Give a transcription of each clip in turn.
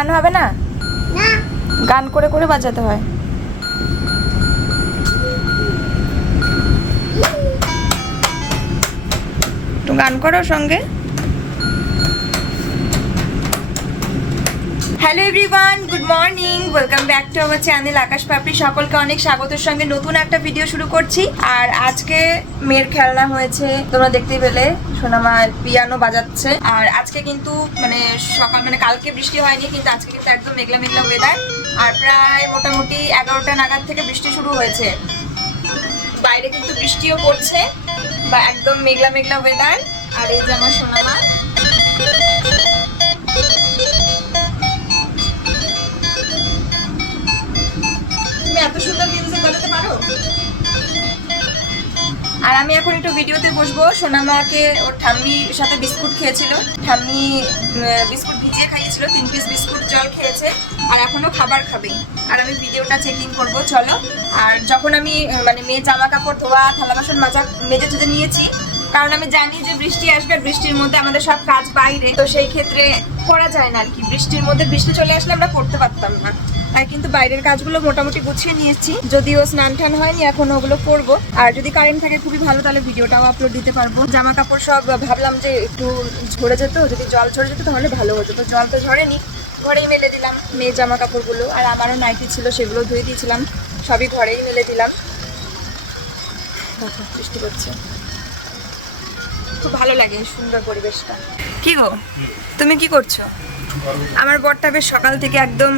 গান হবে না? না গান করে করে বাজাতে হয়। তো গান করো সঙ্গে। Hello everyone, good morning, welcome back to our channel Akash Papri. সকলকে অনেক স্বাগতের সঙ্গে নতুন একটা ভিডিও শুরু করছি। আর আজকে মেয়ের খেলনা হয়েছে, তোমরা দেখতেই পেলে সোনামা পিয়ানো বাজাচ্ছে। আর আজকে কিন্তু সকাল কালকে বৃষ্টি হয়নি, কিন্তু আজকে কিন্তু একদম মেঘলা মেঘলা ওয়েদার। আর প্রায় মোটামুটি 11টা নাগাদ থেকে বৃষ্টি শুরু হয়েছে। বাইরে কিন্তু বৃষ্টিও পড়ছে, বা একদম মেঘলা মেঘলা ওয়েদার। আর এই যে আমার সোনামা, এত সুন্দর মিউজিক বাজাতে পারো। আর আমি এখন একটু ভিডিওতে বসবো। সোনামাকে ওর ঠাম্মির সাথে বিস্কুট খেয়েছিল, ঠাম্মি বিস্কুট ভিজিয়ে খাইয়েছিল, 3 পিস বিস্কুট, জল খেয়েছে, আর এখনো খাবার খাবে। আর আমি ভিডিওটা চেকিং করব, চলো। আর যখন আমি মেয়ে জামা কাপড় ধোয়া, থালা বাসন মাজা মেজে টেজে নিয়েছি, কারণ আমি জানি যে বৃষ্টি আসবে, বৃষ্টির মধ্যে আমাদের সব কাজ বাইরে, তো সেই ক্ষেত্রে করা যায় না আর কি। বৃষ্টির মধ্যে বৃষ্টি চলে আসলে আমরা করতে পারতাম না। তাই কিন্তু বাইরের কাজগুলো মোটামুটি গুছিয়ে নিয়েছি, যদিও স্নান টান হয়নি, এখন ওগুলো করবো। আর যদি কারেন্ট থাকে খুবই ভালো, তাহলে ভিডিওটাও আপলোড দিতে পারবো। জামা কাপড় সব ভাবলাম যে একটু ঝরে যেত, যদি জল ঝরে যেত তাহলে ভালো হতো। তো জল তো ঝরেনি, ঘরেই মেলে দিলাম মেয়ে জামা কাপড়গুলো। আর আমারও নাইটি ছিল, সেগুলো ধুয়ে দিয়েছিলাম, সবই ঘরেই মেলে দিলাম। দেখো বৃষ্টি পড়ছে, খুব ভালো লাগে সুন্দর পরিবেশটা। কি গো, তুমি কি করছো? আমার বরটা বেশ সকাল থেকে একদম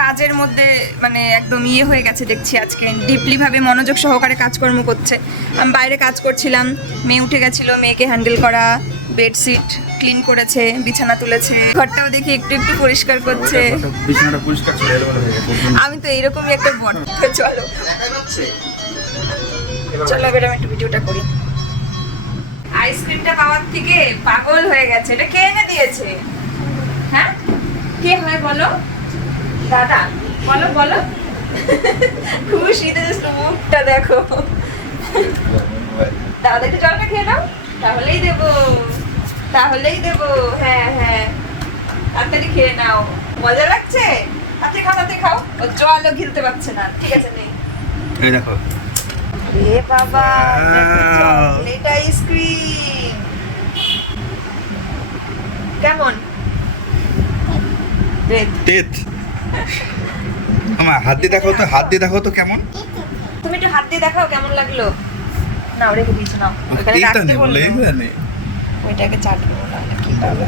কাজের মধ্যে একদম হয়ে গেছে দেখছি। আজকে ডিপলি ভাবে মনোযোগ সহকারে কাজকর্ম করছে। আমি বাইরে কাজ করছিলাম, মেয়ে উঠে গেছিল, মেয়েকে হ্যান্ডেল করা, বেডশিট ক্লিন করেছে, বিছানা তুলেছে, ঘরটাও দেখি একটু একটু পরিষ্কার করছে। বিছানাটা পরিষ্কার ছিল, এলোমেলো হয়ে গেছে। আমি তো এইরকমই একটা বর। চলো চলো এবার আমি একটু ভিডিওটা করি। আইসক্রিমটা পাওয়ার থেকে পাগল হয়ে গেছে। এটা কে এনে দিয়েছে? হ্যাঁ, কে হয় বলো? দাদা? বলো বলো। খুশিতে মুখটা দেখো। দাদা একটু জলটা খেয়ে নাও, তাহলেই দেবো, তাহলেই দেবো। হ্যাঁ হ্যাঁ, তাড়াতাড়ি খেয়ে নাও। মজা লাগছে? তাতে খাও, তাতে খাও। ও জলও গিলতে পারছে না। ঠিক আছে, নেই। এই দেখো, এ বাবা, চকলেট আইসক্রিম কেমন? তেত। আমা হাত দিয়ে দেখো তো, হাত দিয়ে দেখো তো কেমন। তুমি একটু হাত দিয়ে দেখাও কেমন লাগলো। না রেখে দিয়েছো, নাও। ওখানে তেত রাখতে নেই বলে, এই জানে। ওইটাকে চাটবো না, কি পাবে?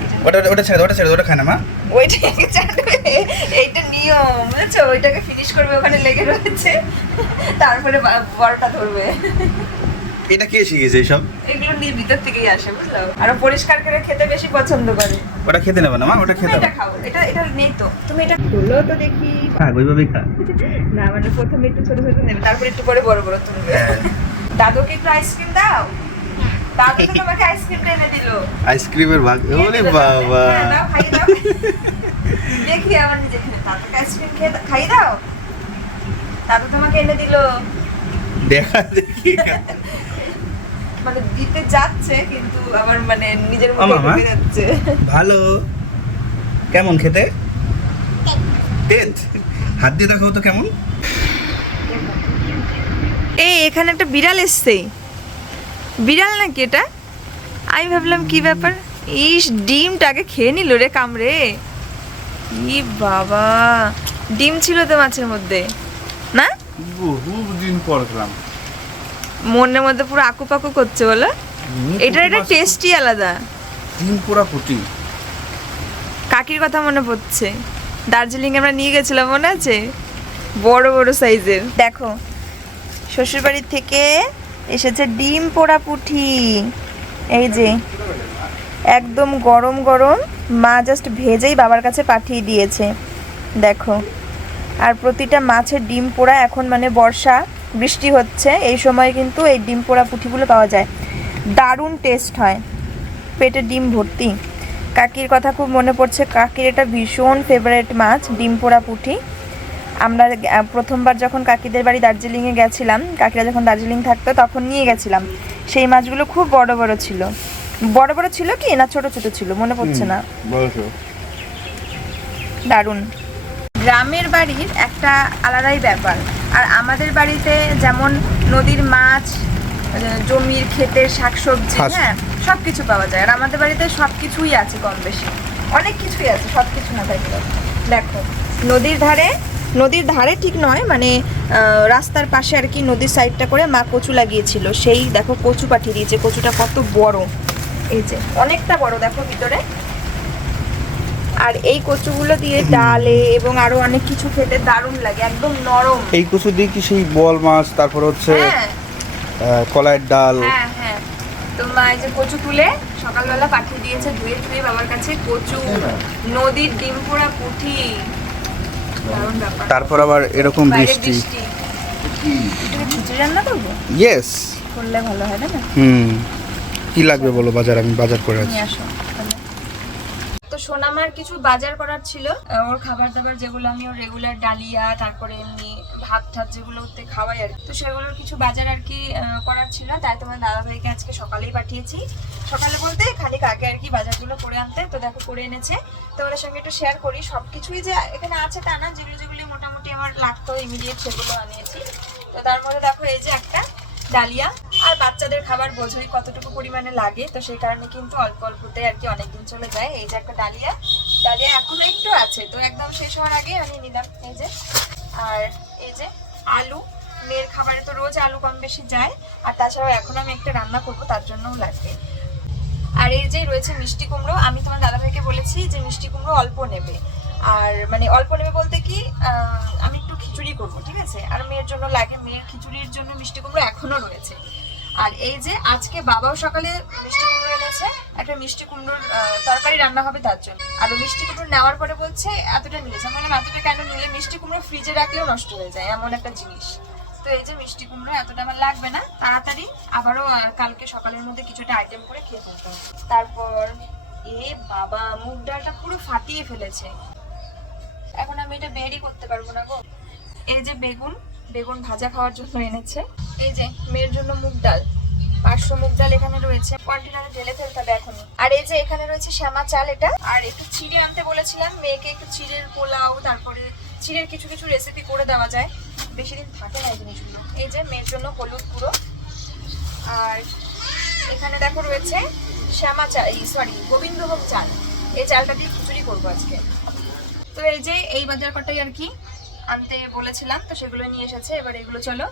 ওটা ছেড়ে দাও, ওটা খায় না মা। ওইটাকে চাটবে, এইটা নিয়ম, বুঝেছো? ওইটাকে ফিনিশ করবে, ওখানে লেগে রয়েছে, তারপরে বড়টা ধরবে। এটা কে শিখিয়েছে এইসব? এগুলো নিয়ে ভিতর থেকেই আসে, বুঝলো? আর পরিষ্কার করে খেতে বেশি পছন্দ করে। ওটা খেতে নেবে না মা, ওটা খেতে এটা খাও, এটা এটা নেই তো। তুমি এটা খুলো তো দেখি। খা, ওইভাবেই খা। না প্রথমে একটু ছোট ছোট নেবে, তারপর একটু করে বড় বড় তুলবে। দাদুকে একটু আইসক্রিম দাও। দাদু তো তোমাকে আইসক্রিমটা এনে দিল। আইসক্রিমের ভাগ, ওরে বাবা। হ্যাঁ, দাও, খাইয়ে দাও। দেখি আমার নিজে খেয়ে দাদুকে আইসক্রিম খাইয়ে দাও। দাদু তোমাকে এনে দিল। দেখা দেখি দিতে যাচ্ছে, কিন্তু আমার নিজের মধ্যে ঢুকে যাচ্ছে। ভালো। কেমন খেতে? তেত। হাত দিয়ে দেখো তো কেমন। এই এখানে একটা বিড়াল এসছে। বিড়াল নাকি এটা? আমি ভাবলাম কি ব্যাপার। ইস, ডিমটাকে খেয়ে নিল রে কামড়ে। ই বাবা, ডিম ছিল তো মাছের মধ্যে, না? বহুদিন পর খেলাম। মনের মধ্যে পুরো আকুপাকু করছে বলো। এটার একটা টেস্টই আলাদা। ডিম পোড়া পুটি। কাকির কথা মনে পড়ছে, দার্জিলিং আমরা নিয়ে গেছিলাম, মনে আছে? বড় বড় সাইজের। দেখো, শ্বশুরবাড়ির থেকে এসেছে ডিম পোড়া পুঁটি। এই যে একদম গরম গরম, মা জাস্ট ভেজেই বাবার কাছে পাঠিয়ে দিয়েছে। দেখো, আর প্রতিটা মাছের ডিম পোড়া এখন বর্ষা, বৃষ্টি হচ্ছে, এই সময় কিন্তু এই ডিম পোড়া পুঁটিগুলো পাওয়া যায়। দারুণ টেস্ট হয়, পেটে ডিম ভর্তি। কাকির কথা খুব মনে পড়ছে, কাকির এটা ভীষণ ফেভারিট মাছ, ডিম পোড়া পুঁটি। আমরা প্রথমবার যখন কাকিদের বাড়ি দার্জিলিংয়ে গেছিলাম, কাকিরা যখন দার্জিলিং থাকতো তখন নিয়ে গেছিলাম, সেই মাছগুলো খুব বড় বড় ছিল। বড় বড় ছিল কি না ছোট ছোট ছিল মনে পড়ছে না। দারুণ। গ্রামের বাড়ির একটা আলাদাই ব্যাপার। আর আমাদের বাড়িতে যেমন নদীর মাছ, জমির ক্ষেতের শাকসবজি, হ্যাঁ সব কিছু পাওয়া যায়। আর আমাদের বাড়িতে সব কিছুই আছে কম বেশি, অনেক কিছুই আছে, সব কিছু না থাকলেও। দেখো নদীর ধারে ঠিক নয়, মানে রাস্তার পাশে আর কি, নদীর সাইডটা করে মা কচু লাগিয়েছিল। সেই দেখো কচু পাঠিয়ে দিয়েছে, কচুটা কত বড়, এই যে অনেকটা বড় দেখো ভিতরে। আর এই কচুগুলো দিয়ে ডালে এবং আরো অনেক কিছু খেতে দারুণ লাগে, একদম নরম। এই কচু দিয়ে কি সেই বল মাছ, তারপর হচ্ছে কলাইয়ের ডাল? হ্যাঁ হ্যাঁ। তো মা এই যে কচু তুলে সকালবেলা পাঠিয়ে দিয়েছে ধুয়ে ধুয়ে বাবার কাছে। কচু, নদীর ডিম পোড়া পুঁটি, দারুণ ব্যাপার। তারপর আবার এরকম বৃষ্টি। খিচুড়ি রান্না করবো? ইয়েস, করলে ভালো হয় না? কি লাগবে বলো, আমি বাজার করে আছি। নিয়ে আসো। তো সোনামার কিছু বাজার করার ছিল, ওর খাবার দাবার যেগুলো আমি ওর রেগুলার ডালিয়া, তারপরে এমনি ভাত ঠাত যেগুলোতে খাওয়াই আর কি, তো সেগুলোর কিছু বাজার আর কি করার ছিল। তাই তোমার দাদা ভাইকে আজকে সকালেই পাঠিয়েছি। সকালে বলতে খানিক আগে আর কি বাজারগুলো করে আনতে। তো দেখো করে এনেছে, তোমাদের সঙ্গে একটু শেয়ার করি। সবকিছুই যে এখানে আছে তা না, যেগুলো যেগুলো মোটামুটি আমার লাগতো ইমিডিয়েট সেগুলো আনিয়েছি। তো তার মধ্যে দেখো এই যে একটা ডালিয়া, আর বাচ্চাদের খাবার বোঝোই কতটুকু পরিমাণে লাগে, তো সেই কারণে কিন্তু অল্প অল্পতে আর কি অনেকদিন চলে যায়। এই যে একটা ডালিয়া এখনো একটু আছে, তো একদম শেষ হওয়ার আগে আমি নিলাম এই যে। আর এই যে আলু, মেয়ের খাবারে তো রোজ আলু কম বেশি যায়, আর তাছাড়াও এখন আমি একটা রান্না করবো তার জন্যও লাগবে। আর এই যে রয়েছে মিষ্টি কুমড়ো। আমি তোমার দাদাভাইকে বলেছি যে মিষ্টি কুমড়ো অল্প নেবে, আর মানে অল্প নেবে বলতে কি আমি একটু খিচুড়ি করবো, ঠিক আছে? আর মেয়ের জন্য লাগে, মেয়ের খিচুড়ির জন্য মিষ্টি কুমড়ো এখনো রয়েছে। আর এই যে আজকে বাবাও সকালে মিষ্টি কুমড়ো এনেছে, একটা মিষ্টি কুমড়োর তরকারি রান্না হবে তার জন্য। আর মিষ্টি কুমড়ো নেওয়ার পরে বলছে এতটা নিয়েছে, মানে এতটা কেন নিলে, মিষ্টি কুমড়ো ফ্রিজে রাখলেও নষ্ট হয়ে যায় এমন একটা জিনিস। তো এই যে মিষ্টি কুমড়ো এতটা আমার লাগবে না, তাড়াতাড়ি আবারও কালকে সকালের মধ্যে কিছুটা আইটেম করে খেয়ে ফেলতে হবে। তারপর বাবা মুগ ডালটা পুরো ফাটিয়ে ফেলেছে, এখন আমি এটা বেরই করতে পারবো না গো। এই যে বেগুন ভাজা খাওয়ার জন্য এনেছে। এই যে মেয়ের জন্য মুগ ডাল, 500 মুগ ডাল এখানে রয়েছে, কন্টেনারে ঢেলে ফেলতে হবে এখনই। আর এই যে এখানে রয়েছে শ্যামা চাল, এটা। আর একটু চিড়ে আনতে বলেছিলাম মেয়েকে, একটু চিড়ের পোলাও, তারপরে চিড়ের কিছু কিছু রেসিপি করে দেওয়া যায়, বেশি দিন থাকে না এই জিনিসগুলো। এই যে মেয়ের জন্য হলুদ গুঁড়ো। আর এখানে দেখো রয়েছে শ্যামা চাল, গোবিন্দভোগ চাল, এই চালটা দিয়ে খিচুড়ি করবো আজকে। তো এই যে এই বাজার কটাই আর কি আনতে বলেছিলাম, তো সেগুলো নিয়ে এসেছে। এবার এগুলো চলো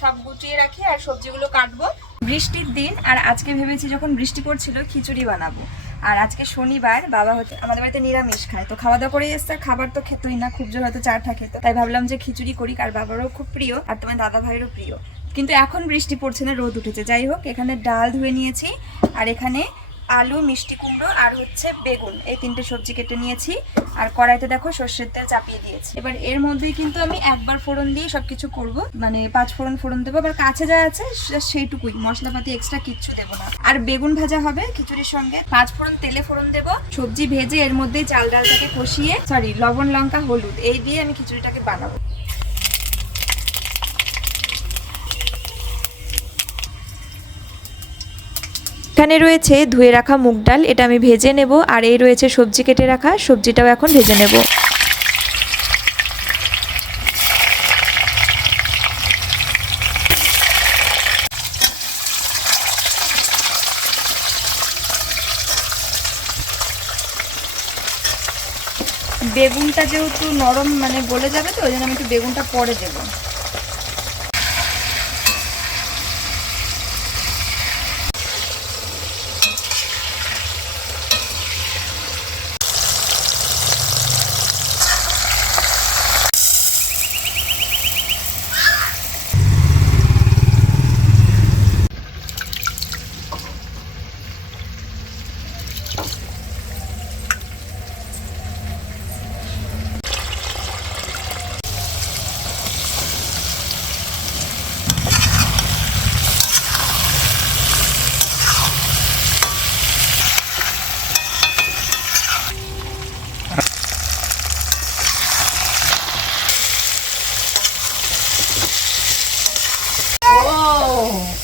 সব গুটিয়ে রাখি আর সবজিগুলো কাটবো। বৃষ্টির দিন, আর আজকে ভেবেছি যখন বৃষ্টি পড়ছিল খিচুড়ি বানাবো। আর আজকে শনিবার, বাবা হচ্ছে আমাদের বাড়িতে নিরামিষ খায়, তো খাওয়া দাওয়া করে এসছে, খাবার তো খেতোই না, খুব জোর হয়তো চা খেত, তাই ভাবলাম যে খিচুড়ি করি। আর বাবারও খুব প্রিয়, আর তোমার দাদা ভাইয়েরও প্রিয়। কিন্তু এখন বৃষ্টি পড়ছে না, রোদ উঠেছে। যাই হোক, এখানে ডাল ধুয়ে নিয়েছি, আর এখানে আলু, মিষ্টি কুমড়ো আর হচ্ছে বেগুন, এই 3টে সবজি কেটে নিয়েছি। আর কড়াইতে দেখো সর্ষের তেল চাপিয়ে দিয়েছি। এবার এর মধ্যেই কিন্তু আমি একবার ফোড়ন দিয়ে সবকিছু করব, মানে 5 ফোড়ন দেবো। আবার কাছে যা আছে সেইটুকুই, মশলাপাতি এক্সট্রা কিচ্ছু দেবো না। আর বেগুন ভাজা হবে খিচুড়ির সঙ্গে, 5 ফোড়ন তেলে ফোড়ন দেবো, সবজি ভেজে এর মধ্যেই চাল ডালটাকে কষিয়ে, লবণ, লঙ্কা, হলুদ এই দিয়ে আমি খিচুড়িটাকে বানাবো। এখানে রয়েছে ধুয়ে রাখা মুগ ডাল, এটা আমি ভেজে নেব। আর এই রয়েছে সবজি কেটে রাখা, সবজিটাও এখন ভেজে নেব। বেগুনটা যেহেতু নরম, মানে গলে যাবে, তো ওই জন্য আমি একটু বেগুনটা পরে দেবো।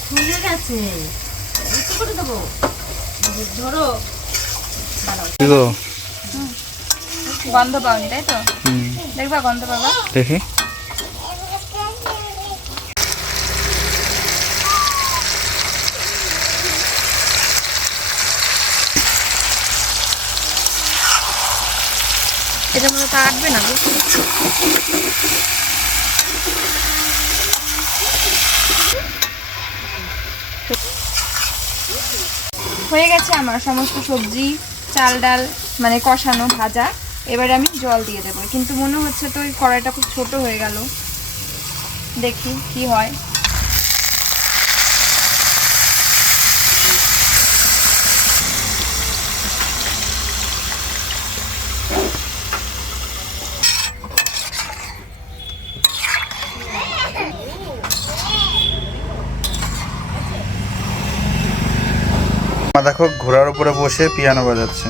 খুলে গেছে, একটু করে দেবো, ধরো কি গো, গন্ধ পাওনি তাই তো? হুম, দেখবা গন্ধ পাবা? দেখি। এটা মনে তো আটবে না গো। হয়ে গেছে আমার সমস্ত সবজি, চাল ডাল মানে কষানো ভাজা। এবারে আমি জল দিয়ে দেবো, কিন্তু মনে হচ্ছে তো ওই কড়াইটা খুব ছোট হয়ে গেল, দেখি কি হয়। মা দেখো ঘোড়ার উপরে বসে পিয়ানো বাজাচ্ছে।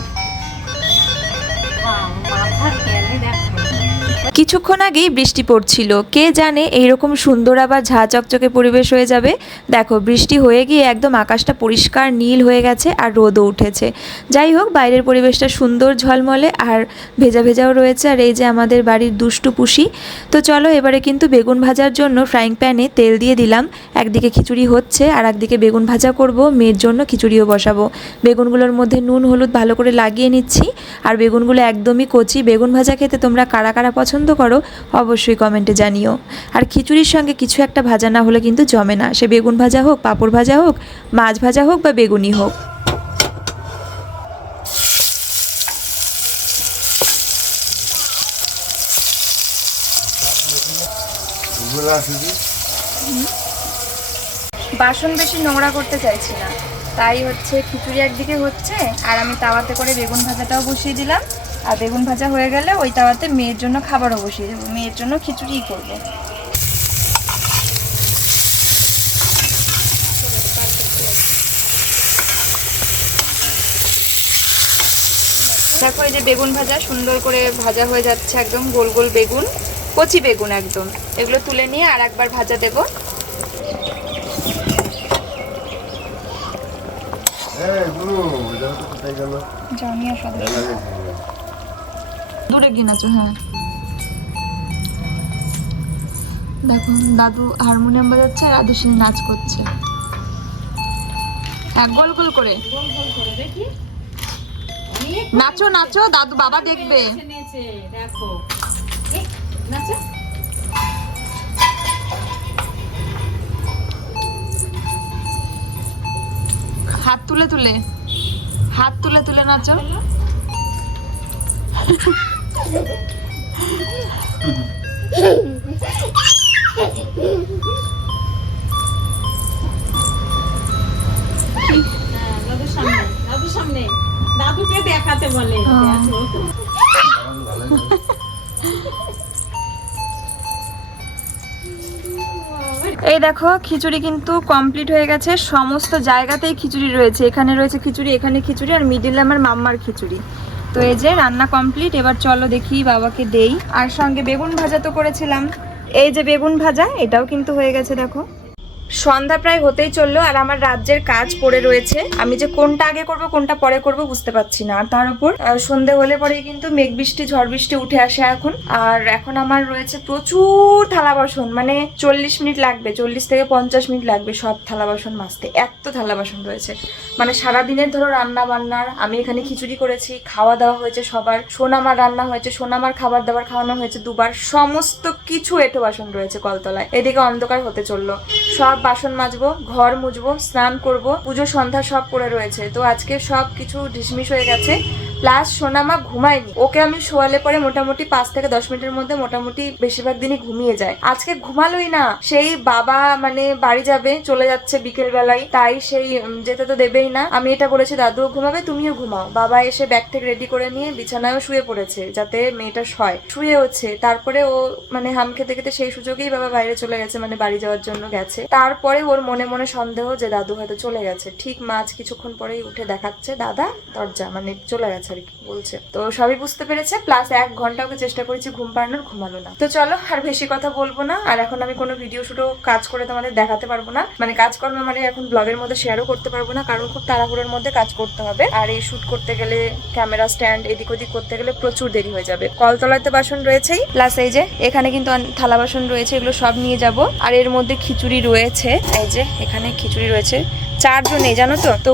মাথার খেয়ালে দেখো। কিছুক্ষণ আগেই বৃষ্টি পড়ছিল, কে জানে এইরকম সুন্দর আবার ঝা চকচকে পরিবেশ হয়ে যাবে। দেখো বৃষ্টি হয়ে গিয়ে একদম আকাশটা পরিষ্কার নীল হয়ে গেছে আর রোদও উঠেছে। যাই হোক, বাইরের পরিবেশটা সুন্দর ঝলমলে আর ভেজা ভেজাও রয়েছে। আর এই যে আমাদের বাড়ির দুষ্টু পুষি। তো চলো এবারে কিন্তু বেগুন ভাজার জন্য ফ্রাইং প্যানে তেল দিয়ে দিলাম। একদিকে খিচুড়ি হচ্ছে আর একদিকে বেগুন ভাজা করব, মেয়ের জন্য খিচুড়িও বসাবো। বেগুনগুলোর মধ্যে নুন হলুদ ভালো করে লাগিয়ে নিচ্ছি। আর বেগুনগুলো একদমই কচি। বেগুন ভাজা খেতে তোমরা কারা কারা পছন্দ করো অবশ্যই কমেন্টে জানিও। আর খিচুড়ির সঙ্গে কিছু একটা ভাজা না হলে কিন্তু জমে না, সে বেগুন ভাজা হোক, পাঁপড় ভাজা হোক, মাছ ভাজা হোক বা বেগুনি হোক। বাসন বেশি নোংরা করতে চাইছি না, তাই হচ্ছে খিচুড়ি একদিকে হচ্ছে আর আমি তাওয়াতে করে বেগুন ভাজাটাও বসিয়ে দিলাম। আর বেগুন ভাজা হয়ে গেলে ওই তাওয়াতে মেয়ের জন্য খাবারও বসিয়ে দেবো, মেয়ের জন্য খিচুড়িই করবো। দেখো এই যে বেগুন ভাজা সুন্দর করে ভাজা হয়ে যাচ্ছে, একদম গোল গোল বেগুন, কচি বেগুন একদম। এগুলো তুলে নিয়ে আর একবার ভাজা দেবো। দূরে কিনাছো? হ্যাঁ দেখো দাদু হারমোনিয়াম বাজাচ্ছে আর আদর্শিনী নাচ করছে, হ্যাঁ গোল গোল করে। দেখি নাচো নাচো, দাদু বাবা দেখবে। দেখো নাচো। হাত তুলে তুলে, হাত তুলে তুলে নাচো। দাদুর সামনে, দাদুর সামনে, দাদুকে দেখাতে বলে। দেখো এই দেখো খিচুড়ি কিন্তু কমপ্লিট হয়ে গেছে, সমস্ত জায়গাতেই খিচুড়ি রয়েছে। এখানে রয়েছে খিচুড়ি, এখানে খিচুড়ি, আর মিডিলে আমার মাম্মার খিচুড়ি। তো এই যে রান্না কমপ্লিট, এবার চলো দেখি বাবাকে দেই। আর সঙ্গে বেগুন ভাজা তো করেছিলাম, এই যে বেগুন ভাজা এটাও কিন্তু হয়ে গেছে। দেখো সন্ধ্যা প্রায় হতেই চললো আর আমার রাজ্যের কাজ পড়ে রয়েছে, আমি যে কোনটা আগে করব কোনটা পরে করব বুঝতে পারছি না। আর তার উপর সন্ধে হলে পরেই কিন্তু মেঘ বৃষ্টি ঝড় বৃষ্টি উঠে আসে এখন। আর এখন আমার রয়েছে প্রচুর থালা বাসন, মানে 40 মিনিট লাগবে, 40 থেকে 50 মিনিট লাগবে সব থালা বাসন মাজতে, এত থালা বাসন রয়েছে। মানে সারাদিনের ধরো রান্না বান্নার, আমি এখানে খিচুড়ি করেছি, খাওয়া দাওয়া হয়েছে সবার, সোনামার রান্না হয়েছে, সোনামার খাবার দাবার খাওয়ানো হয়েছে দুবার, সমস্ত কিছু এঁটো বাসন রয়েছে কলতলায়। এদিকে অন্ধকার হতে চললো, সব বাসন মাজবো, ঘর মুছবো, স্নান করব, পুজো সন্ধ্যা সব পড়ে রয়েছে। তো আজকে সব কিছু ঢিসমিস হয়ে গেছে। প্লাস সোনামা ঘুমায়নি, ওকে আমি শোয়ালে পরে মোটামুটি 5 থেকে 10 মিনিটের মধ্যে মোটামুটি বেশিরভাগ দিনই ঘুমিয়ে যায়। আজকে ঘুমালোই না, সেই বাবা মানে বাড়ি যাবে, চলে যাচ্ছে বিকেল বেলায়, তাই সেই যেতে তো দেবেই না। আমি এটা বলেছি দাদুও ঘুমাবে তুমিও ঘুমাও। বাবা এসে ব্যাগ থেকে রেডি করে নিয়ে বিছানায়ও শুয়ে পড়েছে যাতে মেয়েটা শুয়েওছে। তারপরে ও মানে হাম খেতে খেতে সেই সুযোগেই বাবা বাইরে চলে গেছে, মানে বাড়ি যাওয়ার জন্য গেছে। তারপরে ওর মনে মনে সন্দেহ যে দাদু হয়তো চলে গেছে। ঠিক মাঝ কিছুক্ষণ পরেই উঠে দেখাচ্ছে দাদা দরজা মানে চলে গেছে আর কি বলছে। তো সবই বুঝতে পেরেছে, প্লাস 1 ঘন্টা ওকে চেষ্টা করেছি ঘুম পাড়ানোর, ঘুমালো না। তো চলো আর বেশি কথা বলবো না। আর এখন আমি কোনো ভিডিও শুটও কাজ করে তোমাদের দেখাতে পারবো না, মানে কাজকর্ম মানে এখন ব্লগের মধ্যে শেয়ারও করতে পারবো না, কারণ খুব তাড়াহুড়োর মধ্যে কাজ করতে হবে, আর এই শুট করতে গেলে ক্যামেরা স্ট্যান্ড এদিক ওদিক করতে গেলে প্রচুর দেরি হয়ে যাবে। কলতলাতে বাসন রয়েছেই, প্লাস এই যে এখানে কিন্তু থালা বাসন রয়েছে, এগুলো সব নিয়ে যাব। আর এর মধ্যে খিচুড়ি রয়েছে, এই যে এখানে খিচুড়ি রয়েছে। চার্জও নেই জানো তো, তো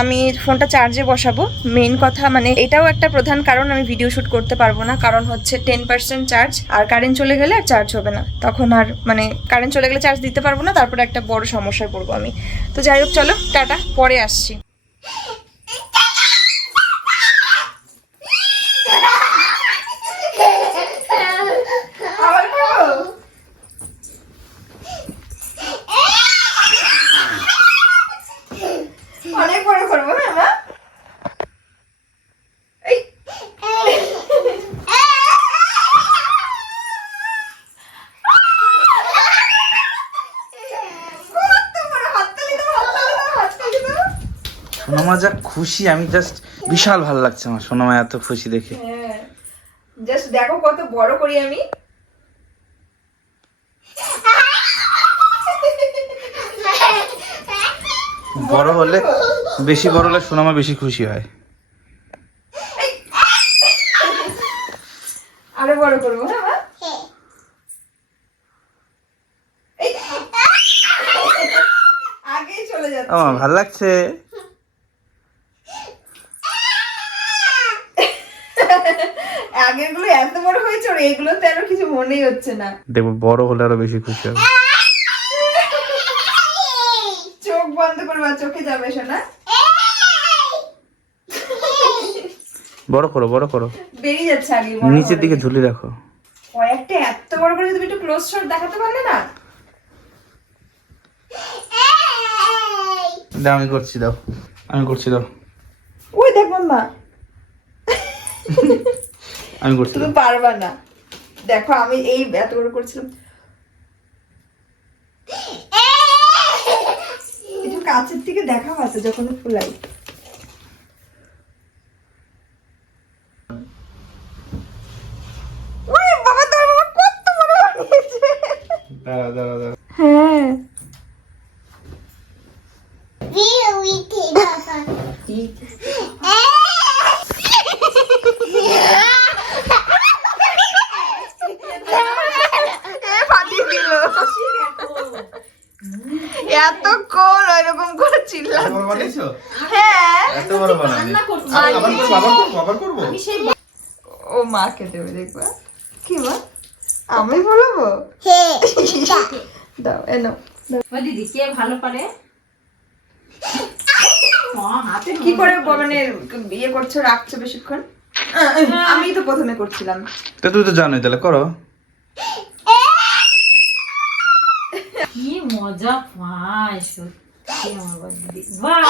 আমি ফোনটা চার্জে বসাবো। মেইন কথা মানে এটাও একটা প্রধান কারণ আমি ভিডিও শুট করতে পারবো না, কারণ হচ্ছে 10% চার্জ, আর কারেন্ট চলে গেলে আর চার্জ হবে না, তখন আর মানে কারেন্ট চলে গেলে চার্জ দিতে পারবো না, তারপরে একটা বড় সমস্যায় পড়বো আমি। তো যাই হোক চলো টাটা, পরে আসছি। অনেক বড় করবো হ্যাঁ মা। সোনামা যা খুশি, আমি জাস্ট বিশাল ভালো লাগছে আমার সোনামা এত খুশি দেখে। হ্যাঁ জাস্ট দেখো কত বড় করি আমি। বড় হলে বেশি বড় হলে সোনামা বেশি খুশি হয়। আরো বড় করবো হ্যাঁ মা। আগেই চলে যাচ্ছে। আমার ভালো লাগছে। আগের গুলো এত বড় হয়েছে, আর এগুলোতে আরো কিছু মনেই হচ্ছে না। দেখবো বড় হলে আরো বেশি খুশি হবে। চোখ বন্ধ করবা, চোখে যাবে শোনা। বড় করো বড় করো, বেরিয়ে যাচ্ছে আগে। নিচের দিকে ঝুলি রাখো। কয়েকটা এত বড় করে তুমি একটু ক্লোজ শট দেখাতে পারলে না? দাও আমি করছি, দাও আমি করছি, দাও ওই দেখ মাম্মা, আমি করছি। তুমি পারবা না। দেখো আমি এই এত বড় করছিলাম। একটু কাছের থেকে দেখাবো তো যখন ফুলাই। ওরে বাবা, তোর বাবা কত বড় বানিয়েছে। দাঁড়া দাঁড়া দাঁড়া। হ্যাঁ এতক্ষণ ওইরকম করে চিল্লাম। হ্যাঁ এত বড় বানাবি? আবার করবো। ও মাকে দেবে, দেখবা কি মা, আমি বলবো। দাও এনো। ও দিদি কে ভালো পারে? হাতে কি করে মানে বিয়ে করছো, রাখছো বেশিক্ষণ? আমি তো প্রথমে করছিলাম। তা তুই তো জানোই, তাহলে করো। কি মজা পায় সত্যি আমার দিদি। বাহ